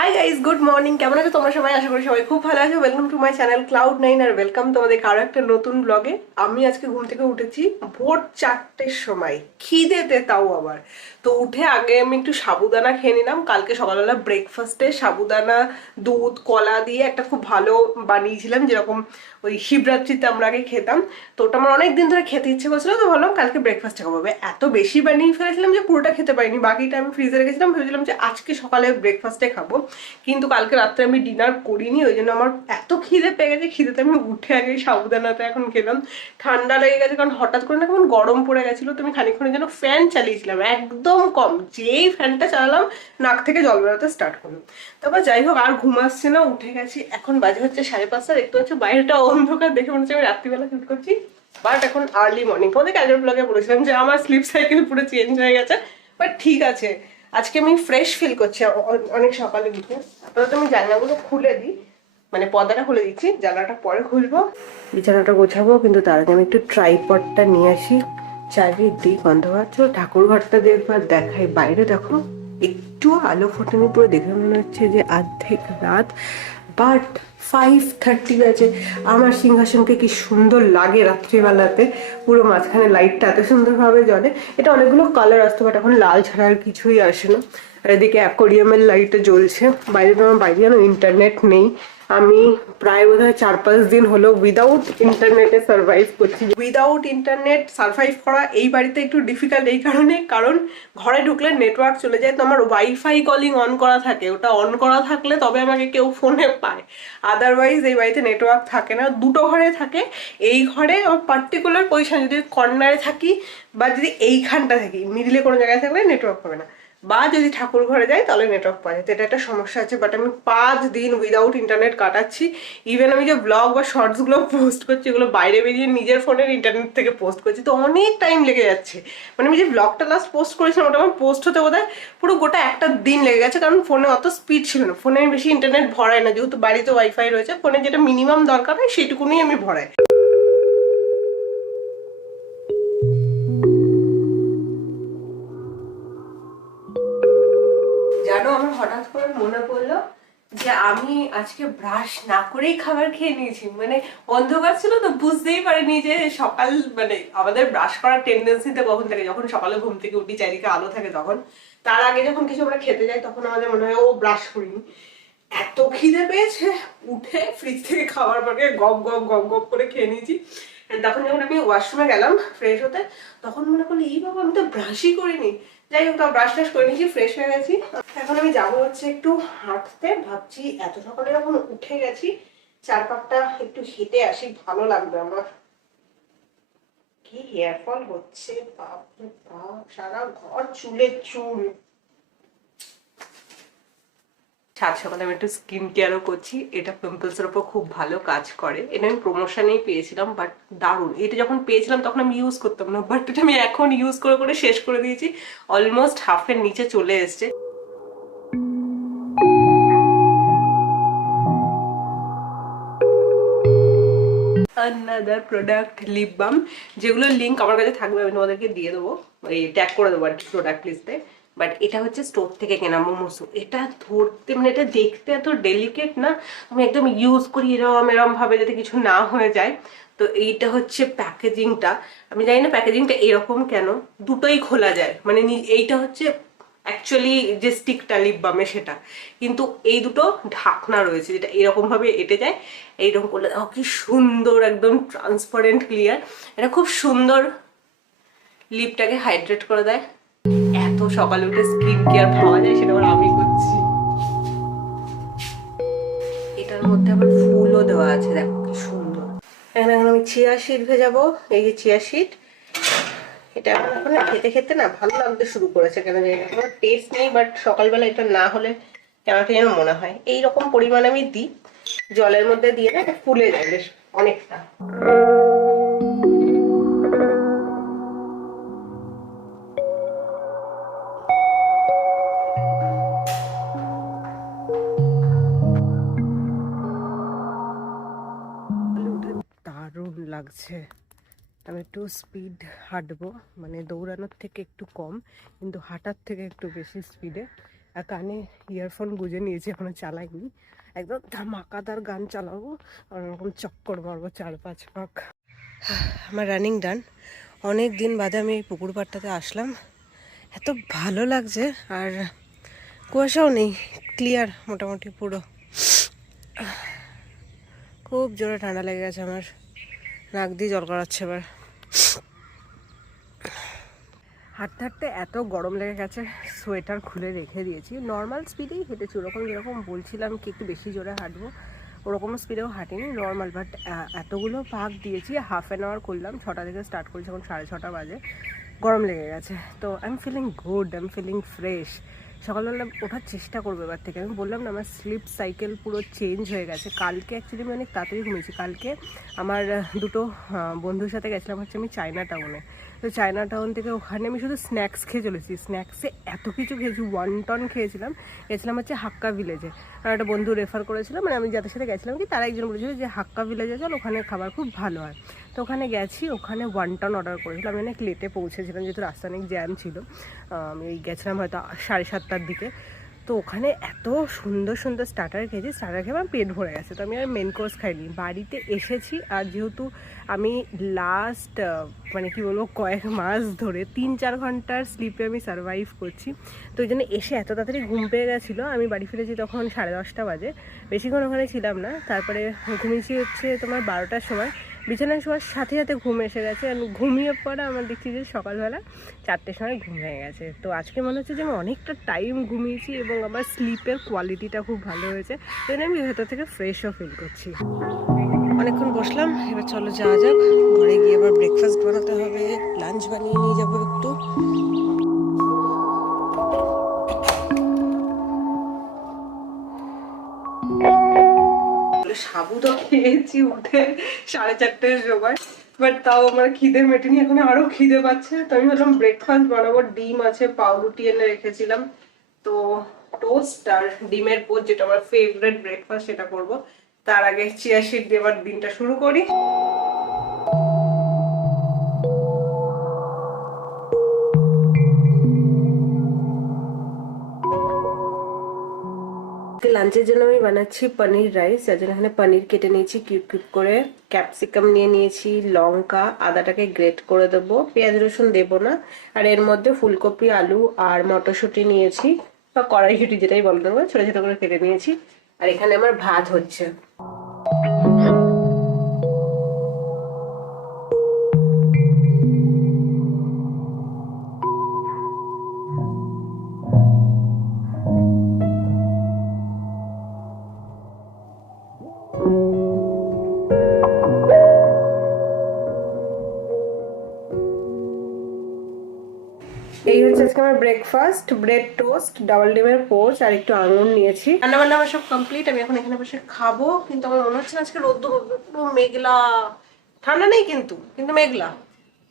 Hi guys, good morning. কেমন আছো তোমরা সবাই? আশা করি সবাই খুব ভালো আছো। Welcome to my channel Cloud9 আর ওয়েলকাম তোমাদের আরো একটা নতুন ব্লগে। আমি আজকে ঘুম থেকে উঠেছি ভোর 4টের সময়, খিদেতে তাও আবার। তো উঠে আগে আমি একটু সাবুদানা খেয়ে নিলাম। কালকে সকালবেলা ব্রেকফাস্টে সাবুদানা দুধ কলা দিয়ে একটা খুব ভালো বানিয়েছিলাম, যেরকম ওই শিবরাত্রিতে আমরা আগে খেতাম। তো ওটা আমার অনেক দিন ধরে খেতে ইচ্ছে করছিল, তো ভাবলাম কালকে ব্রেকফাস্টে খাবো। এত বেশি বানিয়ে ফেলেছিলাম যে পুরোটা খেতে পারিনি, বাকিটা আমি ফ্রিজে রেখেছিলাম। ভেবেছিলাম যে আজকে সকালে ব্রেকফাস্টে খাবো, কিন্তু কালকে রাত্রে আমি ডিনার করিনি। ওই জন্য আমার এত খিদে পেয়ে গেছে, খিদেতে আমি উঠে আগে সাবুদানাটা এখন খেলাম। ঠান্ডা লেগে গেছে, কারণ হঠাৎ করে না কেমন গরম পড়ে গেছিলো। তো আমি খানিকক্ষণের জন্য ফ্যান চালিয়েছিলাম একদম কম, যেই ফ্যানটা চালালাম নাক থেকে জল বেরোতে স্টার্ট করলাম। তারপর যাই হোক, আর ঘুম আসছে না, উঠে গেছি। এখন বাজে হচ্ছে 5:30। দেখতে হচ্ছে বাইরেটা অন্ধকার দেখে মনে হচ্ছে আমি রাত্রিবেলা শুট করছি, বাট এখন আর্লি মর্নিং। তোমাদের আগের ব্লগে বলেছিলাম যে আমার স্লিপ সাইকেল পুরো চেঞ্জ হয়ে গেছে, বাট ঠিক আছে। আজকে আমি ফ্রেশ ফিল করছি অনেক সকালে উঠে। আপাতত আমি জানলাগুলো খুলে দিই, মানে পর্দাটা খুলে দিচ্ছি, জানলাটা পরে খুলবো। বিছানাটা গোছাবো, কিন্তু তার আগে আমি একটু ট্রাইপডটা নিয়ে আসি, চারিদিক অন্ধকার। চলো ঠাকুর ঘরটা দেখবো আর দেখাই। বাইরে দেখো একটু আলো ফোটেনি, পুরো দেখে মনে হচ্ছে যে অর্ধেক রাত, বাট 5:30 বাজে। আমার সিংহাসনকে কি সুন্দর লাগে রাত্রিবেলাতে, পুরো মাঝখানে লাইটটা এত সুন্দরভাবে জ্বলে। এটা অনেকগুলো কালার আসতো, বাট এখন লাল ছাড়া আর কিছুই আসে না। আর এদিকে অ্যাকোরিয়ামের লাইটটা জ্বলছে। বাইরে তো আমার বাইরে যেন ইন্টারনেট নেই। আমি প্রায় বোধহয় 4-5 দিন হলো উইদাউট ইন্টারনেটে সার্ভাইভ করছি। উইদাউট ইন্টারনেট সার্ভাইভ করা এই বাড়িতে একটু ডিফিকাল্ট এই কারণে, কারণ ঘরে ঢুকলে নেটওয়ার্ক চলে যায়। তো আমার ওয়াইফাই কলিং অন করা থাকে, ওটা অন করা থাকলে তবে আমাকে কেউ ফোনে পায়, আদারওয়াইজ এই বাড়িতে নেটওয়ার্ক থাকে না। দুটো ঘরে থাকে, এই ঘরে আমার পার্টিকুলার পজিশন, যদি কর্নারে থাকি বা যদি এইখানটা থাকি, মিডিলে কোনো জায়গায় থাকলে নেটওয়ার্ক পাবে না, বা যদি ঠাকুর ঘরে যাই তাহলে নেটওয়ার্ক পাওয়া যায়। তো এটা একটা সমস্যা আছে। বাট আমি 5 দিন উইদাউট ইন্টারনেট কাটাচ্ছি। ইভেন আমি যে ব্লগ বা শর্টসগুলো পোস্ট করছি, এগুলো বাইরে বেরিয়ে নিজের ফোনের ইন্টারনেট থেকে পোস্ট করছি, তো অনেক টাইম লেগে যাচ্ছে। মানে আমি যে ব্লগটা লাস্ট পোস্ট করেছিলাম, ওটা আমার পোস্ট হতে বোধহয় পুরো গোটা একটা দিন লেগে গেছে, কারণ ফোনে অত স্পিড ছিল না। ফোনে আমি বেশি ইন্টারনেট ভরাই না, যেহেতু বাড়িতে ওয়াইফাই রয়েছে। ফোনে যেটা মিনিমাম দরকার হয় সেইটুকুনি আমি ভরাই। জানো, আমার হঠাৎ করে মনে পড়লো যে আমি আজকে ব্রাশ না করেই খাবার খেয়ে নিয়েছি। মানে অন্ধকার ছিল তো বুঝতেই পারিনি যে সকাল, মানে আমাদের ব্রাশ করার টেন্ডেন্সিতে কখন থাকে, যখন সকালে ঘুম থেকে উঠি চারিদিকে আলো থাকে তখন। তার আগে যখন কিছু আমরা খেতে যাই তখন আমাদের মনে হয় ও ব্রাশ করিনি। এত খিদে পেয়েছে, উঠে ফ্রিজ থেকে খাবার পাকে গপ গপ গপ গপ করে খেয়ে নিয়েছি। তখন যখন আমি ওয়াশরুমে গেলাম ফ্রেশ হতে, তখন মনে করলো এই বাবা, আমি তো ব্রাশই করিনি। যাই হোক, তাও ব্রাশ টাশ করে নিয়েছি, ফ্রেশ হয়ে গেছি। এখন আমি যাবো হচ্ছে একটু হাঁটতে। ভাবছি এত সকালে যখন উঠে গেছি, 4 পাকটা একটু হেঁটে আসি, ভালো লাগবে আমার। কি হেয়ার ফল হচ্ছে, বাপ রে বাপ, সারা ঘর চুলে চুল। সাত সকালে আমি একটু স্কিন কেয়ারও করছি। এটা পিম্পলসের ওপর খুব ভালো কাজ করে। এটা আমি প্রমোশনেই পেয়েছিলাম, বাট দারুণ। এটা যখন পেয়েছিলাম তখন আমি ইউজ করতাম না, বাট এটা আমি এখন ইউজ করে করে শেষ করে দিয়েছি। অলমোস্ট হাফের নিচে চলে এসছে। আনাদার প্রোডাক্ট, লিপ বাম, যেগুলোর লিঙ্ক আমার কাছে থাকবে, আমি তোমাদেরকে দিয়ে দেবো, এই ট্যাগ করে দেবো আর কি প্রোডাক্ট লিস্টে। বাট এটা হচ্ছে স্টোর থেকে কেনা মোমোসো। এটা ধরতে, মানে এটা দেখতে এত ডেলিকেট না, আমি একদম ইউজ করি এরম এরম ভাবে যাতে কিছু না হয়ে যায়। তো এইটা হচ্ছে প্যাকেজিংটা। আমি জানি না প্যাকেজিংটা এরকম কেন, দুটোই খোলা যায়। মানে এইটা হচ্ছে অ্যাকচুয়ালি যে স্টিকটা লিপ বামে সেটা, কিন্তু এই দুটো ঢাকনা রয়েছে যেটা এরকম ভাবে এঁটে যায়। এইরকম করলে দেখো কি সুন্দর, একদম ট্রান্সপারেন্ট ক্লিয়ার। এটা খুব সুন্দর লিপটাকে হাইড্রেট করে দেয়। এত সকালে উঠে স্কিন কেয়ার পাওয়া যায়, সেটা আবার আমি করছি। এটার মধ্যে আবার ফুলও দেওয়া আছে, দেখো কি সুন্দর। এখন আমি চিয়া সিড ভেজাবো। এই যে চিয়া সিড, এটা এখন খেতে খেতে না ভালো লাগতে শুরু করেছে, কেন জানি না, কোনো টেস্ট নেই, বাট সকালবেলা এটা না হলে কেমন যেন মনে হয়। এইরকম পরিমাণ আমি দিই, জলের মধ্যে দিয়ে না এটা ফুলে যায় বেশ অনেকটা। দারুণ লাগছে। আমি একটু স্পিড হাঁটবো, মানে দৌড়ানোর থেকে একটু কম, কিন্তু হাঁটার থেকে একটু বেশি স্পিডে। আর কানে ইয়ারফোন গুঁজে নিয়েছি, এখনো চালাইনি। একদম ধামাকাদার গান চালাবো আর এরকম চক্কর মারবো 4-5 পাক। আমার রানিং ডান। অনেক দিন বাদে আমি এই পুকুর পাড়টাতে আসলাম, এত ভালো লাগছে। আর কুয়াশাও নেই, ক্লিয়ার মোটামুটি পুরো। খুব জোরে ঠান্ডা লেগে গেছে আমার, নাক দিয়ে জল গড়াচ্ছে এবার। হাঁটতে হাঁটতে এত গরম লেগে গেছে, সোয়েটার খুলে রেখে দিয়েছি। নর্মাল স্পিডেই হেঁটেছি, ওরকম যেরকম বলছিলাম কি একটু বেশি জোরে হাঁটবো ওরকম স্পিডেও হাঁটিনি, নর্মাল। বাট এতগুলো পাক দিয়েছি, হাফ অ্যান আওয়ার করলাম, 6টা থেকে স্টার্ট করেছি, এখন 6:30 বাজে। গরম লেগে গেছে তো I am feeling good, I am feeling fresh. সকালবেলা ওঠার চেষ্টা করবো এবার থেকে। আমি বললাম না আমার স্লিপ সাইকেল পুরো চেঞ্জ হয়ে গেছে। কালকে অ্যাকচুয়ালি আমি অনেক তাড়াতাড়ি ঘুমিয়েছি। কালকে আমার দুটো বন্ধুর সাথে গেছিলাম হচ্ছে আমি চায়না টাউনে। তো চায়না টাউন থেকে ওখানে আমি শুধু স্ন্যাক্স খেয়ে চলেছি। স্ন্যাক্সে এত কিছু খেয়েছি, ওয়ান্টন খেয়েছিলাম। গেছিলাম হচ্ছে হাক্কা ভিলেজে, আর একটা বন্ধু রেফার করেছিল, মানে আমি যাদের সাথে গেছিলাম কি তারা একজন বলেছিল যে হাক্কা ভিলেজে চল, ওখানে খাবার খুব ভালো হয়। তো ওখানে গেছি, ওখানে ওয়ান্টন অর্ডার করেছিলাম। আমি অনেক লেটে পৌঁছেছিলাম যেহেতু রাস্তা অনেক জ্যাম ছিল। আমি গেছিলাম হয়তো 7:30টার দিকে। তো ওখানে এত সুন্দর সুন্দর স্টার্টার খেয়েছি, স্টার্টার খেয়ে আমার পেট ভরে গেছে। তো আমি আর মেন কোর্স খাইনি, বাড়িতে এসেছি। আর যেহেতু আমি লাস্ট মানে কি বলবো কয়েক মাস ধরে 3-4 ঘন্টার স্লিপে আমি সারভাইভ করছি, তো ওই জন্য এসে এত তাড়াতাড়ি ঘুম পেয়ে গেছিলো। আমি বাড়ি ফিরেছি তখন 10:30 বাজে, বেশিক্ষণ ওখানে ছিলাম না। তারপরে ঘুমিয়েছি হচ্ছে তোমার 12টার সময়। বিছানায় শোয়ার সাথে সাথে ঘুম এসে গেছে। আর ঘুমিয়ে পরে আমার দেখছি যে সকালবেলা 4টের সময় ঘুম হয়ে গেছে। তো আজকে মনে হচ্ছে যে আমি অনেকটা টাইম ঘুমিয়েছি এবং আমার স্লিপের কোয়ালিটিটা খুব ভালো হয়েছে। তো আমি ভেতর থেকে ফ্রেশও ফিল করছি। অনেকক্ষণ বসলাম, এবার চলো যাওয়া যাক ঘরে গিয়ে। আবার ব্রেকফাস্ট বানাতে হবে, লাঞ্চ বানিয়ে নিয়ে যাবো একটু। সাবু তো খেয়েছি উঠে 4:30টার সময়, বাট তাও আমার খিদে মেটেনি, এখন আরো খিদে পাচ্ছে। তো আমি ভাবলাম ব্রেকফাস্ট বানাবো। ডিম আছে, পাউরুটি এনে রেখেছিলাম, তো টোস্ট আর ডিমের পোচ, যেটা আমার ফেভারিট ব্রেকফাস্ট, সেটা করব। তার আগে চিয়া সিড দিয়ে এবার দিনটা শুরু করি। লাঞ্চের জন্য আমি বানাচ্ছি পনির রাইস, যার জন্য এখানে পনির কেটে নিয়েছি কিউব কিউব করে, ক্যাপসিকাম নিয়ে নিয়েছি, লঙ্কা, আদাটাকে গ্রেট করে দেবো, পেঁয়াজ রসুন দেবো না। আর এর মধ্যে ফুলকপি, আলু আর মটরশুঁটি নিয়েছি, বা কড়াইশুঁটি যেটাই বলতে হবে, ছোটো ছোটো করে কেটে নিয়েছি। আর এখানে আমার ভাত হচ্ছে। এই হচ্ছে আজকে আমার ব্রেকফাস্ট, ব্রেড টোস্ট, ডাবল ডিমের পোচ আর একটু আঙুর নিয়েছি। রান্না বান্না আমার সব কমপ্লিট, আমি এখন এখানে বসে খাবো। কিন্তু আমার মনে হচ্ছে আজকে রোদ্দুর পুরো মেঘলা, ঠান্ডা নেই কিন্তু কিন্তু মেঘলা।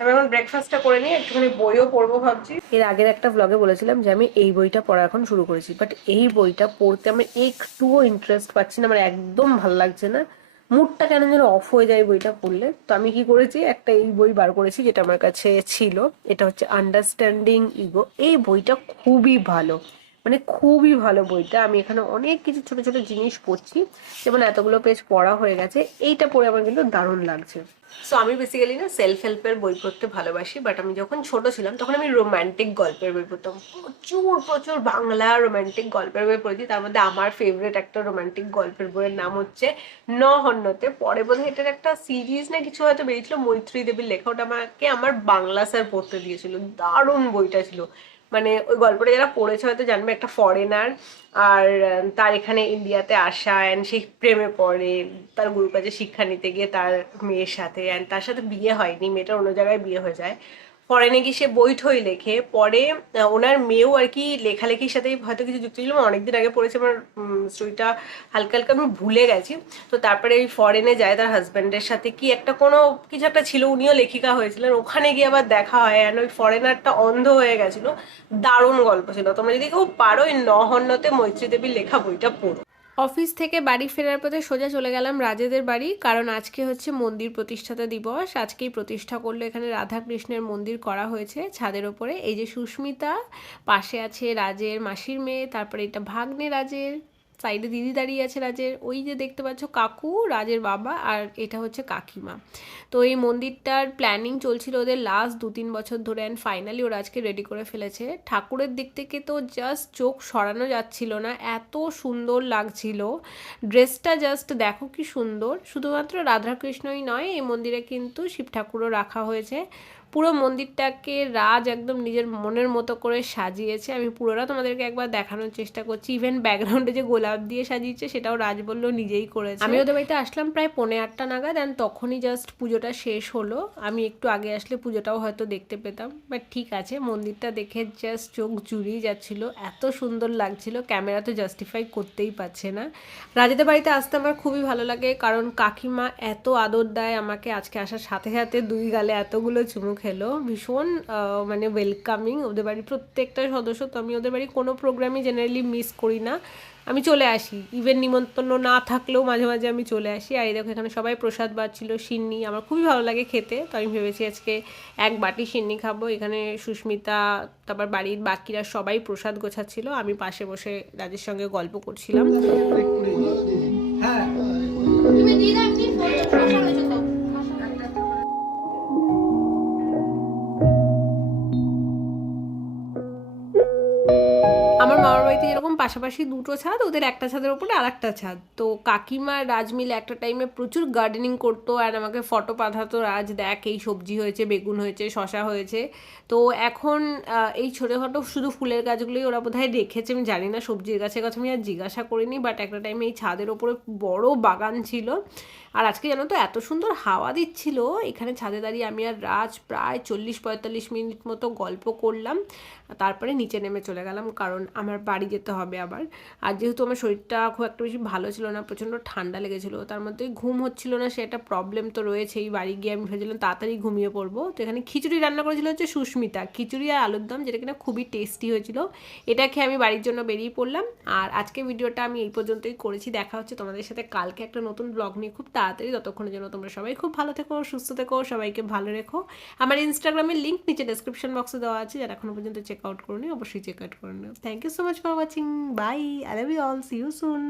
আমি এখন ব্রেকফাস্টটা করে নিই, একটুখানি বইও পড়বো ভাবছি। এর আগের একটা ব্লগে বলেছিলাম যে আমি এই বইটা পড়া এখন শুরু করেছি, বাট এই বইটা পড়তে আমি একটুও ইন্টারেস্ট পাচ্ছি না, আমার একদম ভালো লাগছে না। মুডটা কেন যেন অফ হয়ে যায় বইটা পড়লে। তো আমি কি করেছি, একটা এই বই বার করেছি যেটা আমার কাছে ছিল, এটা হচ্ছে আন্ডারস্ট্যান্ডিং ইগো। এই বইটা খুবই ভালো, মানে খুবই ভালো বইটা। আমি এখানে অনেক কিছু ছোট ছোট জিনিস পড়ছি, যেমন এতগুলো পেজ পড়া হয়ে গেছে। এইটা পড়ে আমার কিন্তু দারুণ লাগছে। সো আমি বেসিক্যালি না সেলফ হেল্পের বই পড়তে ভালোবাসি, বাট আমি যখন ছোট ছিলাম তখন আমি রোম্যান্টিক গল্পের বই পড়তাম। প্রচুর প্রচুর বাংলা রোম্যান্টিক গল্পের বই পড়েছি। তার মধ্যে আমার ফেভারিট একটা রোম্যান্টিক গল্পের বইয়ের নাম হচ্ছে নহন্যতে। পরে বোধহয় এটার একটা সিরিজ না কিছু হয়তো বেরিয়েছিল, মৈত্রী দেবীর লেখা। ওটা আমাকে আমার বাংলা স্যার পড়তে দিয়েছিল, দারুণ বইটা ছিল। মানে ওই গল্পটা যারা পড়েছে হয়তো জানবে, একটা ফরেনার আর তার এখানে ইন্ডিয়াতে আসা, অ্যান্ড সেই প্রেমে পড়ে তার গুরুর কাছে শিক্ষা নিতে গিয়ে তার মেয়ের সাথে, অ্যান্ড তার সাথে বিয়ে হয়নি, মেয়েটার অন্য জায়গায় বিয়ে হয়ে যায়। ফরেনে গিয়ে সে বই ঠই লেখে। পরে ওনার মেয়েও আর কি লেখালেখির সাথে হয়তো কিছু যুক্ত ছিল। অনেকদিন আগে পড়েছে, আমার স্টোরিটা হালকা হালকা আমি ভুলে গেছি। তো তারপরে ওই ফরেনে যায় তার হাজব্যান্ডের সাথে, কি একটা কোনো কিছু একটা ছিল, উনিও লেখিকা হয়েছিলেন। ওখানে গিয়ে আবার দেখা হয়, অ্যান্ড ওই ফরেনারটা অন্ধ হয়ে গেছিলো। দারুণ গল্প ছিল। তোমরা যদি কেউ পারো এই নহন্যতে মৈত্রী দেবীর লেখা বইটা পড়ো। অফিস থেকে বাড়ি ফেরার পথে সোজা চলে গেলাম রাজেদের বাড়ি, কারণ আজকে হচ্ছে মন্দির প্রতিষ্ঠাতা দিবস। আজকেই প্রতিষ্ঠা করলো, এখানে রাধা কৃষ্ণের মন্দির করা হয়েছে ছাদের ওপরে। এই যে সুস্মিতা, পাশে আছে রাজের মাসির মেয়ে, তারপরে এটা ভাগ্নে রাজের, সাইডে দিদি দাঁড়িয়ে আছে রাজের, ওই যে দেখতে পাচ্ছ কাকু রাজের বাবা, আর এটা হচ্ছে কাকিমা। তো এই মন্দিরটার প্ল্যানিং চলছিল ওদের লাস্ট 2-3 বছর ধরে, অ্যান্ড ফাইনালি ওরা আজকে রেডি করে ফেলেছে। ঠাকুরের দিক থেকে তো জাস্ট চোখ সরানো যাচ্ছিল না, এত সুন্দর লাগছিল। ড্রেসটা জাস্ট দেখো কি সুন্দর। শুধুমাত্র রাধাকৃষ্ণই নয়, এই মন্দিরে কিন্তু শিব ঠাকুরও রাখা হয়েছে। পুরো মন্দিরটাকে রাজ একদম নিজের মনের মতো করে সাজিয়েছে। আমি পুরোটা তোমাদেরকে একবার দেখানোর চেষ্টা করছি। ইভেন ব্যাকগ্রাউন্ডে যে গোলাপ দিয়ে সাজিয়েছে সেটাও রাজ বললো নিজেই করেছে। আমি ওদের বাড়িতে আসলাম প্রায় 8:45 নাগাদ, অ্যান্ড তখনই জাস্ট পুজোটা শেষ হলো। আমি একটু আগে আসলে পুজোটাও হয়তো দেখতে পেতাম, বাট ঠিক আছে, মন্দিরটা দেখে জাস্ট চোখ জুড়িয়ে যাচ্ছিল, এত সুন্দর লাগছিল, ক্যামেরা তো জাস্টিফাই করতেই পারছে না। রাজেদের বাড়িতে আসতে আমার খুবই ভালো লাগে, কারণ কাকিমা এত আদর দেয় আমাকে। আজকে আসার সাথে সাথে 2 গালে এতগুলো চুমু খেলো, ভীষণ মানে ওয়েলকামিং। ওদের বাড়ির প্রত্যেকটা সদস্য, তো আমি ওদের বাড়ি কোনো প্রোগ্রামই জেনারেলি মিস করি না, আমি চলে আসি। ইভেন নিমন্ত্রণ না থাকলেও মাঝে মাঝে আমি চলে আসি। আর এই দেখো এখানে সবাই প্রসাদ পাচ্ছিল, সিন্নি, আমার খুবই ভালো লাগে খেতে, তো আমি ভেবেছি আজকে 1 বাটি সিন্নি খাবো। এখানে সুস্মিতা, তারপর বাড়ির বাকিরা সবাই প্রসাদ গোছাচ্ছিল, আমি পাশে বসে রাজের সঙ্গে গল্প করছিলাম। আমার মামার বাড়িতে যেরকম পাশাপাশি 2টো ছাদ, ওদের একটা ছাদের ওপরে আর একটা ছাদ। তো কাকিমা রাজ মিলে একটা টাইমে প্রচুর গার্ডেনিং করতো, আর আমাকে ফটো পাঠাতো, রাজ দেখ এই সবজি হয়েছে, বেগুন হয়েছে, শশা হয়েছে। তো এখন এই ছোটোখাটো শুধু ফুলের গাছগুলোই ওরা বোধহয় রেখেছে, আমি জানি না। সবজির গাছের কথা আমি আর জিজ্ঞাসা করিনি, বাট একটা টাইমে এই ছাদের ওপরে বড় বাগান ছিল। আর আজকে জানো তো এত সুন্দর হাওয়া দিচ্ছিল, এখানে ছাদে দাঁড়িয়ে আমি আর রাজ প্রায় 40-45 মিনিট মতো গল্প করলাম। তারপরে নিচে নেমে চলে গেলাম, কারণ আমার বাড়ি যেতে হবে আবার। আর যেহেতু আমার শরীরটা খুব একটা বেশি ভালো ছিল না, প্রচণ্ড ঠান্ডা লেগেছিলো, তার মধ্যে ঘুম হচ্ছিল না, সে একটা প্রবলেম তো রয়েছেই। বাড়ি গিয়ে আমি ভেবেছিলাম তাড়াতাড়ি ঘুমিয়ে পড়বো। তো এখানে খিচুড়ি রান্না করেছিল হচ্ছে সুস্মিতা, খিচুড়ি আর আলুর দম, যেটা কিনা খুবই টেস্টি হয়েছিল। এটা খেয়ে আমি বাড়ির জন্য বেরিয়ে পড়লাম। আর আজকে ভিডিওটা আমি এই পর্যন্তই করেছি। দেখা হচ্ছে তোমাদের সাথে কালকে একটা নতুন ব্লগ নিয়ে খুব তাড়াতাড়ি। ততক্ষণের জন্য তোমরা সবাই খুব ভালো থেকো, সুস্থ থেকো, সবাইকে ভালো রেখো। আমার ইনস্টাগ্রামের লিঙ্ক নিচে ডেসক্রিপশন বক্সে দেওয়া আছে, যারা এখনো পর্যন্ত চেক আউট করোনি অবশ্যই চেক আউট করে নিও। Thank you so much for watching, bye, I love you all, see you soon.